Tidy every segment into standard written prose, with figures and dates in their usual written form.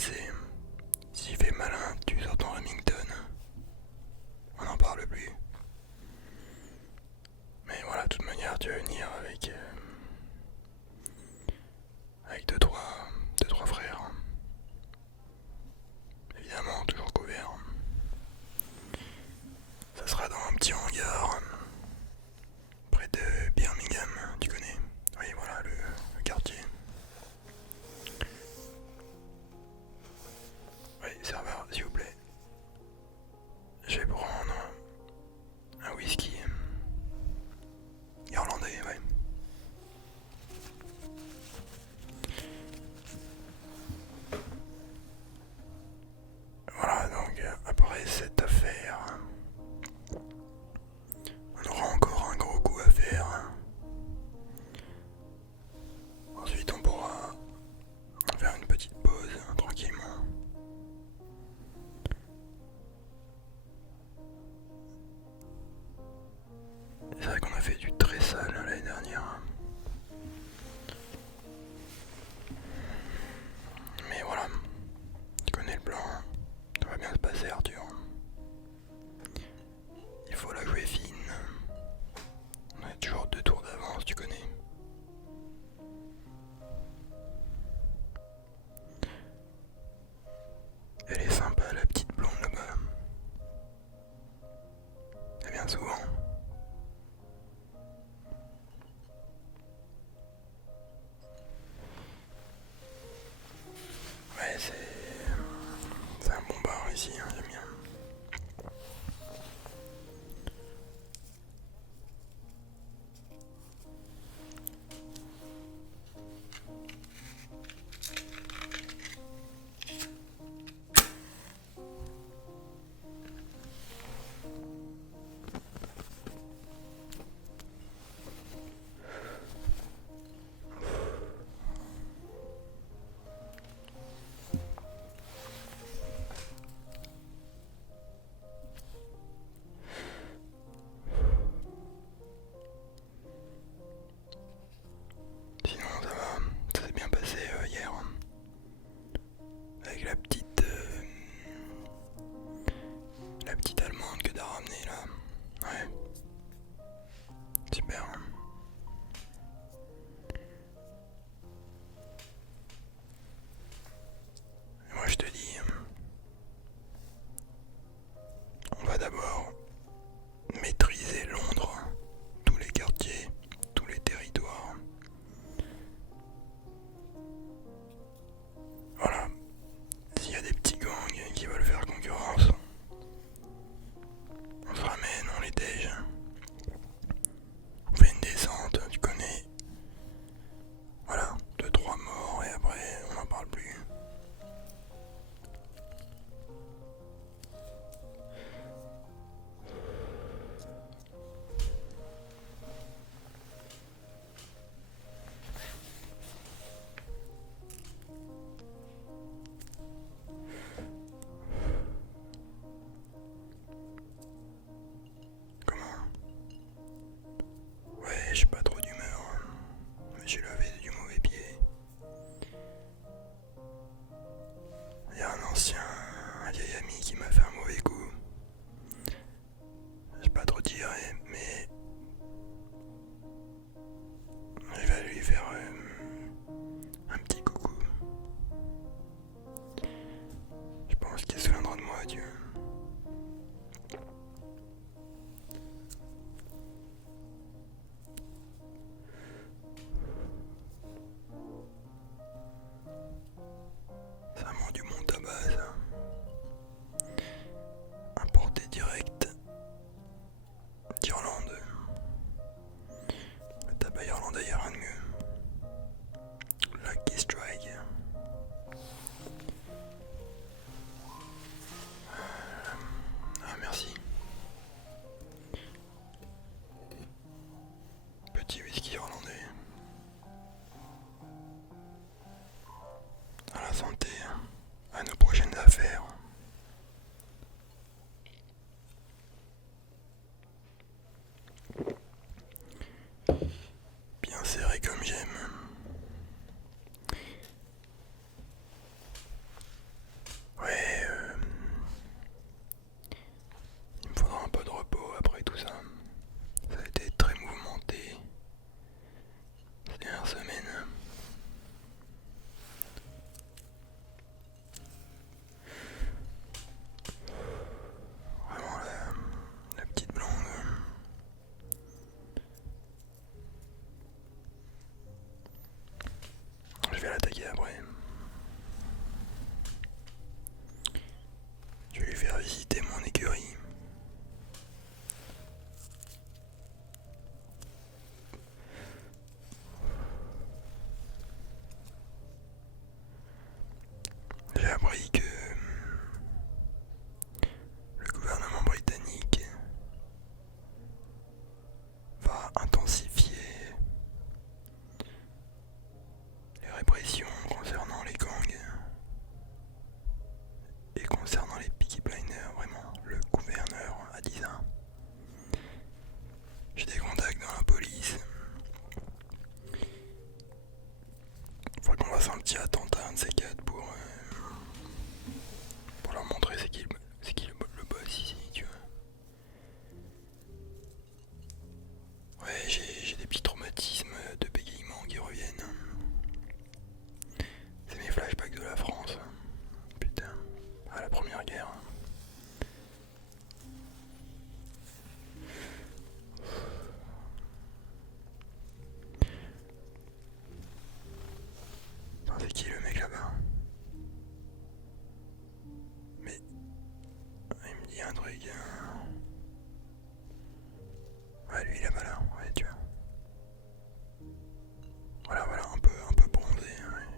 passer. S'il fait malin, tu sors ton Remington. On n'en parle plus. Mais voilà, de toute manière, tu vas venir avec deux, trois frères. Évidemment, toujours couvert. Ça sera dans un petit hangar près de Birmingham, tu connais? Oui, voilà, le quartier. fasse un petit attentat, un de ces quatre, pour leur montrer c'est qui le boss ici, tu vois. Ouais, j'ai des petits traumatismes de bégaiement qui reviennent. C'est mes flashbacks de la France. Putain, à la première guerre. Attends, c'est qui le mec là-bas? Mais il me dit un truc. Ouais, lui là-bas là, ouais, tu vois. Voilà, un peu bronzé. Ouais.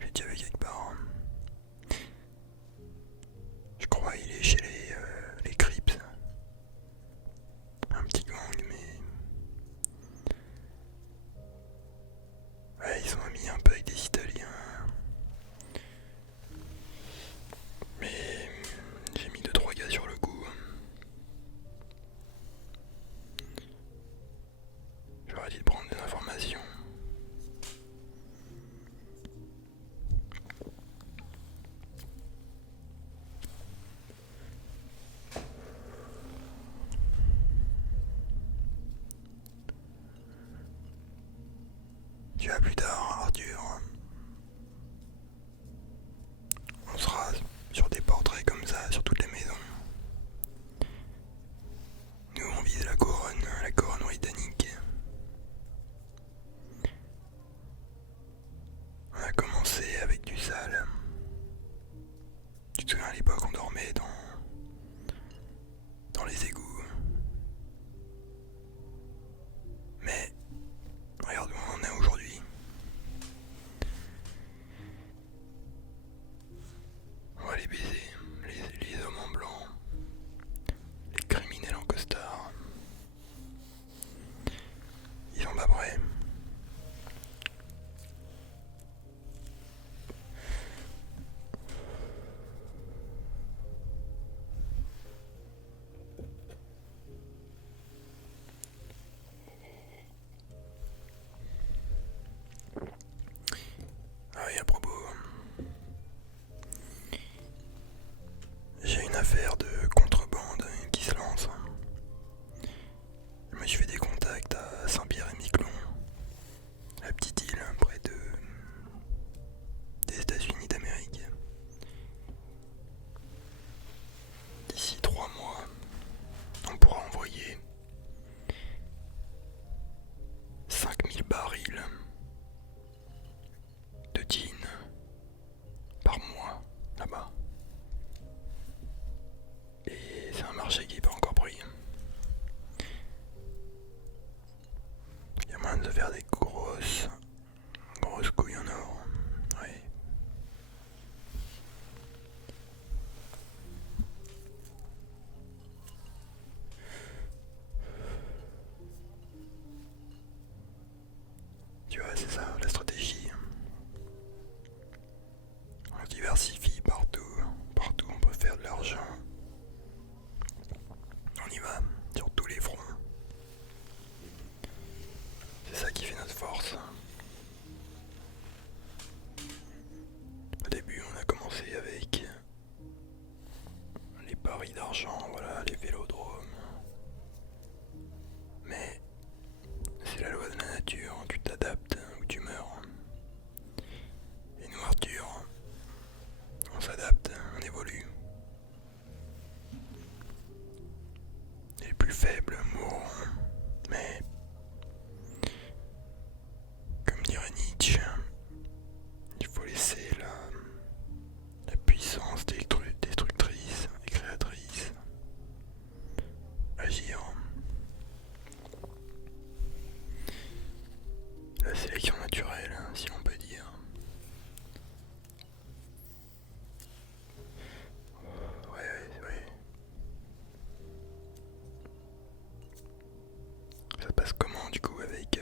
Je l'ai déjà vu quelque part. Je crois qu'il est chez les Crips. Un petit gang, mais. Ouais, ils sont amis un peu avec des Italiens. Mais j'ai mis 2-3 gars sur le coup. J'aurais dit de prendre des informations. Tu vois, plus tard, Arthur, on sera sur des portraits comme ça, sur toutes les maisons. Nous, on vise la couronne britannique. On a commencé avec du sale. Tu te souviens, à l'époque, on dormait dans les égouts. Mais regarde où on en est aujourd'hui. On va les baiser, les hommes en blanc, les criminels en costard. Ils sont pas prêts. Ah oui, à propos, j'ai une affaire de contrebande qui se lance. Je me suis fait des contacts à Saint-Pierre-et-Miquelon, la petite île près des États-Unis d'Amérique. D'ici 3 mois, on pourra envoyer 5000 barils de gin par mois là-bas. Et c'est un marché qui n'est pas encore pris. Il y a moyen de faire des grosses couilles en or. Ouais. Tu vois, c'est ça la stratégie. On se diversifie partout on peut faire de l'argent. On y va, sur tous les fronts. C'est ça qui fait notre force. Au début, on a commencé avec les paris d'argent, voilà, les vélodromes. Mais c'est la loi de la nature, tu t'adaptes ou tu meurs. Et nous, Arthur, on s'adapte, on évolue. Et les plus faibles mourront. Mais, comme dirait Nietzsche, il faut laisser la puissance destructrice et créatrice agir. La sélection naturelle, si l'on peut dire. Ouais. Ça se passe comment du coup avec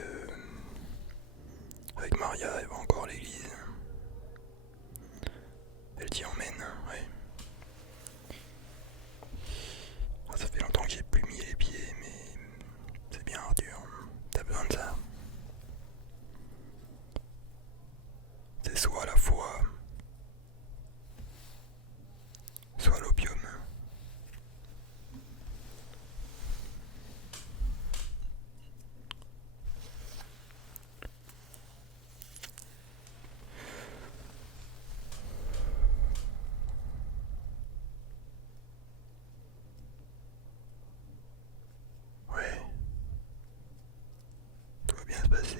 Maria, elle va encore à l'église. Elle t'y emmène, ouais. Ah, ça fait longtemps que j'ai plus mis les pieds, mais c'est bien Arthur. T'as besoin de ça. foi, soit l'opium. Ouais, tout va bien se passer.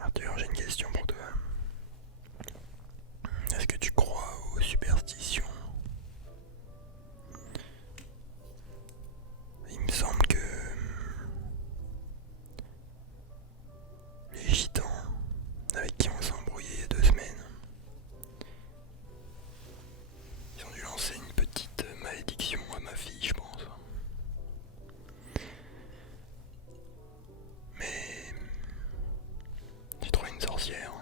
Arthur, j'ai une question pour toi. Est-ce que tu crois aux superstitions? Il me semble que les gitans avec qui on s'est embrouillé il y a 2 semaines, ils ont dû lancer une petite malédiction à ma fille, je pense. Mais j'ai trouvé une sorcière.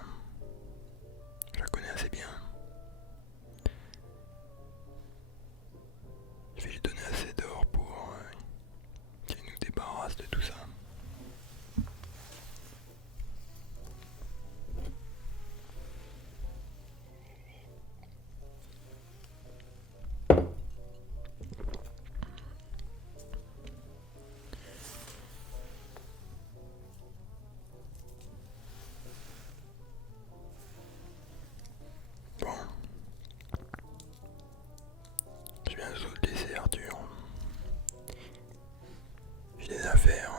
Je la connais assez bien. Je vais lui donner assez d'or pour qu'elle nous débarrasse de tout ça. Bon, je viens de te laisser, Arthur. J'ai des affaires